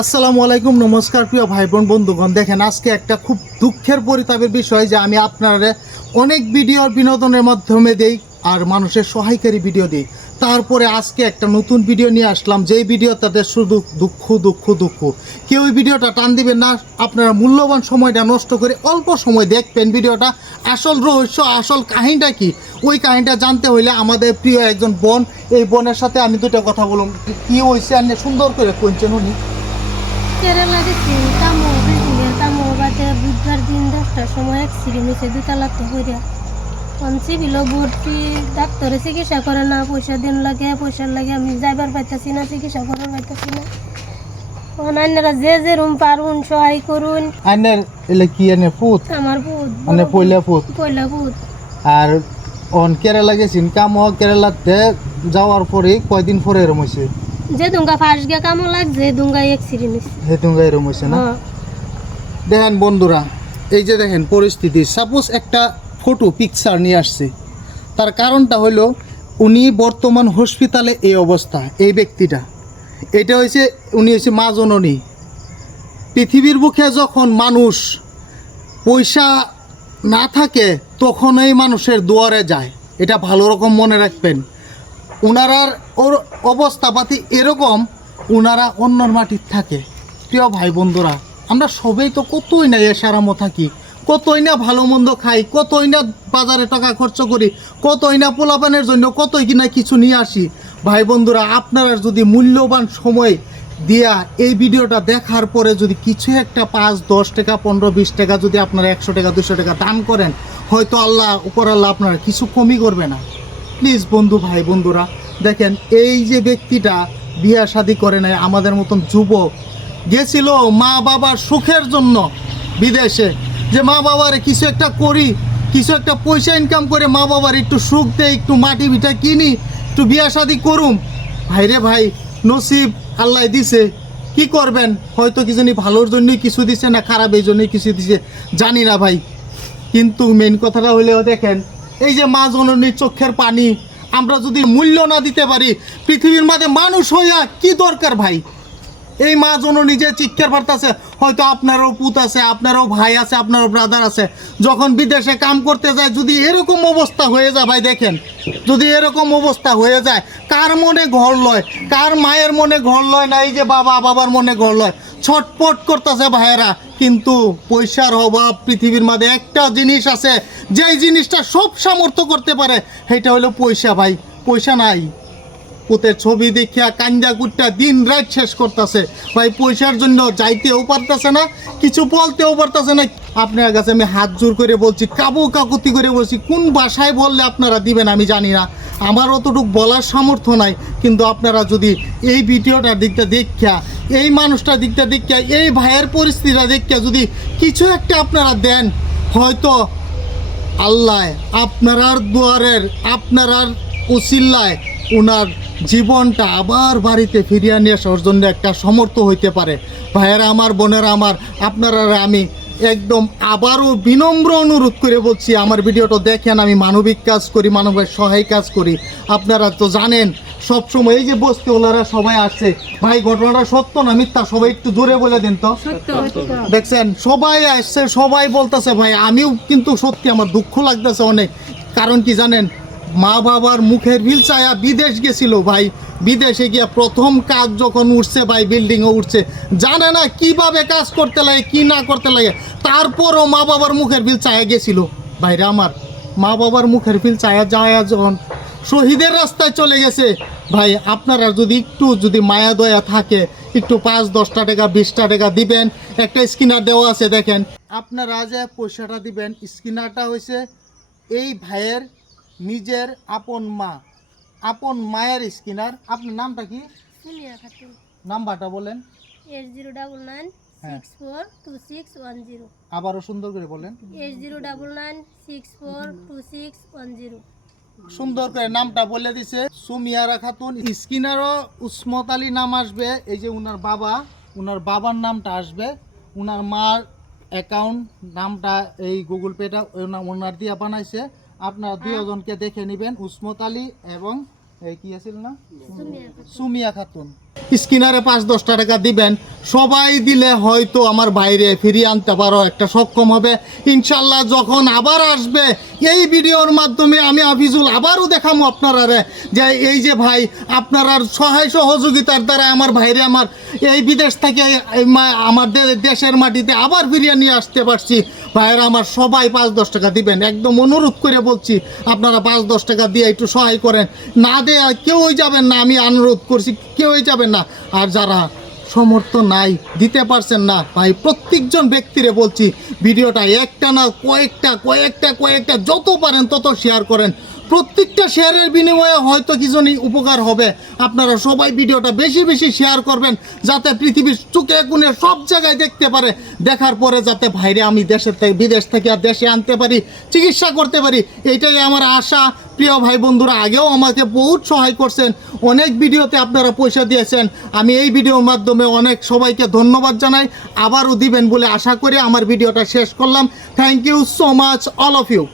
আসসালামু আলাইকুম, নমস্কার প্রিয় ভাই বোন বন্ধুগণ। দেখেন, আজকে একটা খুব দুঃখের পরিতাপের বিষয় যে আমি আপনারা অনেক ভিডিওর বিনোদনের মাধ্যমে দেই আর মানুষের সহায়কারী ভিডিও দিই। তারপরে আজকে একটা নতুন ভিডিও নিয়ে আসলাম, যেই ভিডিও তাদের শুধু দুঃখ দুঃখ দুঃখ। কেউ ওই ভিডিওটা টান দিবেন না, আপনারা মূল্যবান সময়টা নষ্ট করে অল্প সময় দেখবেন ভিডিওটা। আসল রহস্য, আসল কাহিনীটা কি, ওই কাহিনীটা জানতে হইলে আমাদের প্রিয় একজন বোন, এই বোনের সাথে আমি দুটো কথা বলুন। কি হয়েছে আর সুন্দর করে কইছেন উনি। কেরালা গেছি কামো বিল্ডিংয়ের কামো বাদে বুধবার দিন 10টার সময় অ্যাক্সিডেন্ট হয়েছে দুতলাতে হইয়া সিভিল ভর্তি। ডাক্তারে চিকিৎসা করে না, পয়সা দিন লাগে, পয়সার লাগে আমি যাইবার পাইতেছি না, চিকিৎসা করার পাইতেছি না। অন্যান্যরা যে যে রুম পারুন সহায় করুন। আইনের এলে কি এনে ফুট আমার পুত মানে পয়লা ফুট। আর অন কেরালা গেছিন কাম, কেরালাতে যাওয়ার পরে কয়দিন পরে এরম হয়েছে? যে দুঙ্গা ফার্স্ট গিয়ে কামো লাগছে দুঙ্গাই অ্যাক্সিডেন্ট হয়েছে। হে দুঙ্গা এরম হয়েছে না? দেখেন বন্ধুরা, এই যে দেখেন পরিস্থিতি। সাপোজ একটা ফটো পিকচার নিয়ে আসছে, তার কারণটা হলো উনি বর্তমান হসপিটালে এই অবস্থা। এই ব্যক্তিটা, এটা হয়েছে উনি হয়েছে মা জননী। পৃথিবীর বুকে যখন মানুষ পয়সা না থাকে তখন এই মানুষের দুয়ারে যায়, এটা ভালো রকম মনে রাখবেন। উনারার ওর অবস্থাপাতি এরকম, উনারা অন্যর মাটির থাকে। প্রিয় ভাই বন্ধুরা, আমরা সবাই তো কতই না এসারামো থাকি, কতই না ভালো মন্দ খাই, কতই না বাজারে টাকা খরচ করি, কতই না পোলাপানের জন্য কতই কিনা কিছু নিয়ে আসি। ভাই বন্ধুরা, আপনারা যদি মূল্যবান সময় দিয়া এই ভিডিওটা দেখার পরে যদি কিছু একটা 5-10 টাকা 15-20 টাকা যদি আপনারা 100 টাকা 200 টাকা দান করেন, হয়তো আল্লাহ উপর আল্লাহ আপনারা কিছু কমই করবে না। প্লিজ বন্ধু ভাই বন্ধুরা, দেখেন এই যে ব্যক্তিটা বিয়ে শাদী করে নাই, আমাদের মতন যুবক গেছিল মা বাবার সুখের জন্য বিদেশে, যে মা বাবার কিছু একটা করি, কিছু একটা পয়সা ইনকাম করে মা বাবার একটু সুখ দেয়, একটু মাটি ভিটা কিনি, একটু বিয়ে শাদী করুম। ভাইরে ভাই, নসিব আল্লাহ দিছে, কি করবেন, হয়তো কিছু ভালোর জন্যই কিছু দিছে না খারাপ এই জন্যই কিছু দিছে, জানি না ভাই। কিন্তু মেন কথাটা হলেও দেখেন, এই যে মা জননীর চোখের পানি আমরা যদি মূল্য না দিতে পারি, পৃথিবীর মাঝে মানুষ হইয়া কি দরকার ভাই? এই মা জননী যে চিৎকার পারতেছে, হয়তো আপনারও পুত আছে, আপনারও ভাই আছে, আপনারও ব্রাদার আছে, যখন বিদেশে কাম করতে যায় যদি এরকম অবস্থা হয়ে যায় ভাই, দেখেন যদি এরকম অবস্থা হয়ে যায়, কার মনে ঘর লয়, কার মায়ের মনে ঘর লয় না? এই যে বাবার মনে ঘর লয়, ছটপট করতেছে ভাইয়েরা। কিন্তু পয়সার অভাব পৃথিবীর মধ্যে একটা জিনিস আছে, যেই জিনিসটা সব সামর্থ্য করতে পারে, সেটা হলো পয়সা ভাই। পয়সা নাই, পুতের ছবি দেখিয়া কান্দা কুটটা দিন রাত শেষ করতেছে ভাই, পয়সার জন্য যাইতেও পারতেছে না, কিছু বলতেও পারতেছে না। আপনার কাছে আমি হাত জোর করে বলছি, কাকুতি করে বলছি, কোন ভাষায় বললে আপনারা দিবেন আমি জানি না, আমার অতটুকু বলার সামর্থ্য নাই। কিন্তু আপনারা যদি এই ভিডিওটার দিকটা দেখিয়া, এই মানুষটার দিকটা দেখিয়া, এই ভাইয়ের পরিস্থিতিটা দেখিয়া যদি কিছু একটা আপনারা দেন, হয়তো আল্লাহ আপনার দুয়ারের, আপনার উসিল্লায় ওনার জীবনটা আবার বাড়িতে ফিরিয়ে নিয়ে আসার জন্য একটা সমর্থ হইতে পারে। ভাইয়েরা আমার, বোনেরা আমার, আপনারা আমি একদম আবারও বিনম্র অনুরোধ করে বলছি, আমার ভিডিওটা দেখেন। আমি মানবিক কাজ করি, মানবিক সহায় কাজ করি, আপনারা তো জানেন। সবসময় এই যে বস্তিওয়ালারা সবাই আসছে ভাই, ঘটনাটা সত্য না মিথ্যা সবাই একটু জোরে বলে দিন তো। দেখছেন সবাই আসছে, সবাই বলতেছে ভাই, আমিও কিন্তু সত্যি আমার দুঃখ লাগতেছে অনেক। কারণ কি জানেন, মা বাবার মুখের ভিল চায়া বিদেশ গেছিল ভাই, বিদেশে গিয়া প্রথম কাজ যখন উঠছে ভাই, বিল্ডিংও উঠছে, জানে না কিভাবে কাজ করতে লাগে কি না করতে লাগে, তারপরও মা বাবার মুখের ভিল চায়া গেছিল। ভাইরা আমার, মা বাবার মুখের ভিল চায়া যায় যখন শহীদের রাস্তায় চলে গেছে ভাই, আপনারা যদি একটু যদি মায়া দয়া থাকে, একটু 5-10 টাকা 20 টাকা দিবেন। একটা স্ক্যানার দেওয়া আছে, দেখেন আপনারা যে পয়সাটা দিবেন, স্ক্যানারটা হয়েছে এই ভাইয়ের নিজের আপন মা, আপন মায়ের স্ক্যানার। আপনার নামটা কি? নাম্বারটা বলেন। 8099642610। আবারও সুন্দর করে বলেন। 8099642610। সুন্দর করে নামটা বলে দিছে, সুমিয়ারা খাতুন। স্ক্যানারও উসমত আলী নাম আসবে, এই যে উনার বাবা, উনার বাবার নামটা আসবে, উনার মার অ্যাকাউন্ট নামটা এই গুগল পেটা ওনার দিয়ে বানাইছে। আপনারা দুজনকে দেখে নেবেন, উসমত আলী এবং কি আছিল না, সুমিয়া খাতুন। স্কিনারে 5-10 টাকা দিবেন, সবাই দিলে হয়তো আমার বাইরে ফিরিয়ে আনতে পারো একটা সক্ষম হবে ইনশাল্লাহ। যখন আবার আসবে এই ভিডিওর মাধ্যমে আমি হাফিজুল আবারও দেখাবো আপনারা যে এই যে ভাই আপনার সহায় সহযোগিতার দ্বারা আমার ভাইরে আমার এই বিদেশ থেকে আমাদের দেশের মাটিতে আবার ফিরিয়ে নিয়ে আসতে পারছি। ভাইয়েরা আমার সবাই 5-10 টাকা দিবেন, একদম অনুরোধ করে বলছি আপনারা 5-10 টাকা দিয়ে একটু সহায় করেন, না দেয়া কেউই যাবেন না, আমি অনুরোধ করছি কেউই যাবেন না। আর যারা সমর্থ নাই দিতে পারছেন না ভাই, প্রত্যেকজন ব্যক্তিরে বলছি ভিডিওটা একটা না কয়েকটা যত পারেন তত শেয়ার করেন। প্রত্যেকটা শেয়ারের বিনিময়ে হয়তো কিছু উপকার হবে। আপনারা সবাই ভিডিওটা বেশি বেশি শেয়ার করবেন যাতে পৃথিবীর চুকে কোণে সব জায়গায় দেখতে পারে, দেখার পরে যাতে ভাইরে আমি দেশের থেকে বিদেশ থেকে আর দেশে আনতে পারি, চিকিৎসা করতে পারি, এইটাই আমার আশা। প্রিয় ভাই বন্ধুরা আগেও আমাকে বহুত সহায় করছেন, অনেক ভিডিওতে আপনারা পয়সা দিয়েছেন, আমি এই ভিডিওর মাধ্যমে অনেক সবাইকে ধন্যবাদ জানাই, আবারও দিবেন বলে আশা করে আমার ভিডিওটা শেষ করলাম। Thank you so much all of you.